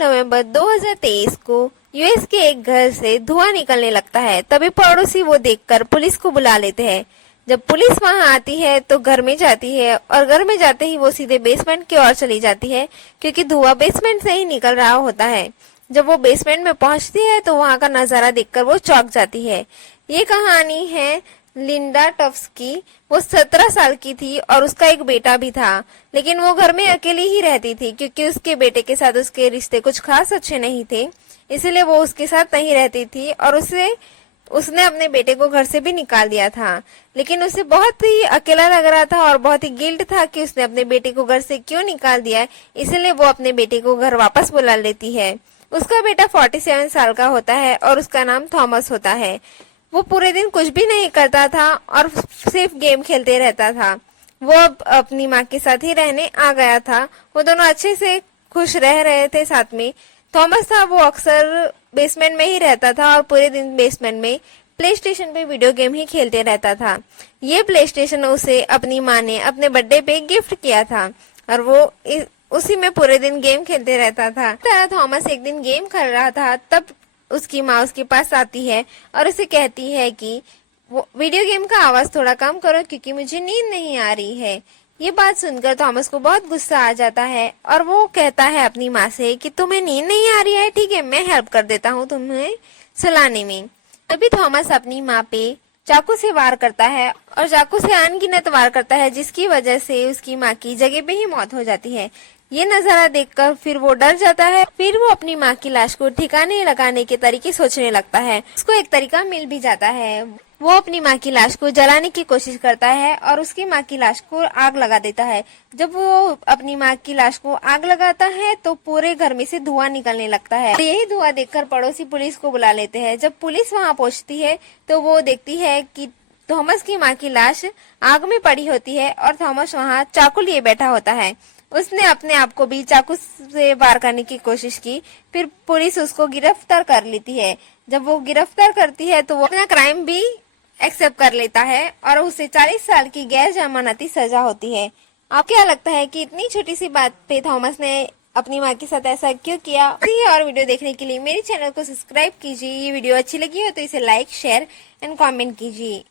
नवंबर 2023 को यूएस के एक घर से धुआं निकलने लगता है। तभी पड़ोसी वो देखकर पुलिस को बुला लेते हैं। जब पुलिस वहां आती है तो घर में जाती है और घर में जाते ही वो सीधे बेसमेंट की ओर चली जाती है, क्योंकि धुआं बेसमेंट से ही निकल रहा होता है। जब वो बेसमेंट में पहुंचती है तो वहां का नजारा देखकर वो चौंक जाती है। ये कहानी है लिंडा टफ्स की। वो 17 साल की थी और उसका एक बेटा भी था, लेकिन वो घर में अकेली ही रहती थी, क्योंकि उसके बेटे के साथ उसके रिश्ते कुछ खास अच्छे नहीं थे। इसलिए वो उसके साथ नहीं रहती थी और उसने अपने बेटे को घर से भी निकाल दिया था। लेकिन उसे बहुत ही अकेला लग रहा था और बहुत ही गिल्ट था कि उसने अपने बेटे को घर से क्यों निकाल दिया। इसलिए वो अपने बेटे को घर वापस बुला लेती है। उसका बेटा 47 साल का होता है और उसका नाम थॉमस होता है। वो पूरे दिन कुछ भी नहीं करता था और सिर्फ गेम खेलते रहता था। वो अब अपनी माँ के साथ ही रहने आ गया था। वो दोनों अच्छे से खुश रह रहे थे साथ में। थॉमस था वो अक्सर बेसमेंट में ही रहता था और पूरे दिन बेसमेंट में प्ले स्टेशन पे वीडियो गेम ही खेलते रहता था। ये प्ले स्टेशन उसे अपनी माँ ने अपने बर्थडे पे गिफ्ट किया था और वो उसी में पूरे दिन गेम खेलते रहता था। थॉमस एक दिन गेम खेल रहा था, तब उसकी माँ उसके पास आती है और उसे कहती है कि वो वीडियो गेम का आवाज थोड़ा कम करो, क्योंकि मुझे नींद नहीं आ रही है। ये बात सुनकर थॉमस को बहुत गुस्सा आ जाता है और वो कहता है अपनी माँ से कि तुम्हें नींद नहीं आ रही है, ठीक है मैं हेल्प कर देता हूँ तुम्हें सुलाने में। तभी थॉमस अपनी माँ पे चाकू से वार करता है और चाकू से अनगिनत वार करता है, जिसकी वजह से उसकी माँ की जगह पे ही मौत हो जाती है। ये नजारा देखकर फिर वो डर जाता है। फिर वो अपनी माँ की लाश को ठिकाने लगाने के तरीके सोचने लगता है। उसको एक तरीका मिल भी जाता है। वो अपनी माँ की लाश को जलाने की कोशिश करता है और उसकी माँ की लाश को आग लगा देता है। जब वो अपनी माँ की लाश को आग लगाता है तो पूरे घर में से धुआं निकलने लगता है। यही धुआं देखकर पड़ोसी पुलिस को बुला लेते हैं। जब पुलिस वहाँ पहुँचती है तो वो देखती है कि थॉमस की माँ की लाश आग में पड़ी होती है और थॉमस वहाँ चाकू लिए बैठा होता है। उसने अपने आप को भी चाकू से वार करने की कोशिश की। फिर पुलिस उसको गिरफ्तार कर लेती है। जब वो गिरफ्तार करती है तो वो अपना क्राइम भी एक्सेप्ट कर लेता है और उसे 40 साल की गैर जमानती सजा होती है। आपको क्या लगता है कि इतनी छोटी सी बात पे थॉमस ने अपनी माँ के साथ ऐसा क्यों किया? और वीडियो देखने के लिए मेरे चैनल को सब्सक्राइब कीजिए। ये वीडियो अच्छी लगी हो तो इसे लाइक, शेयर एंड कमेंट कीजिए।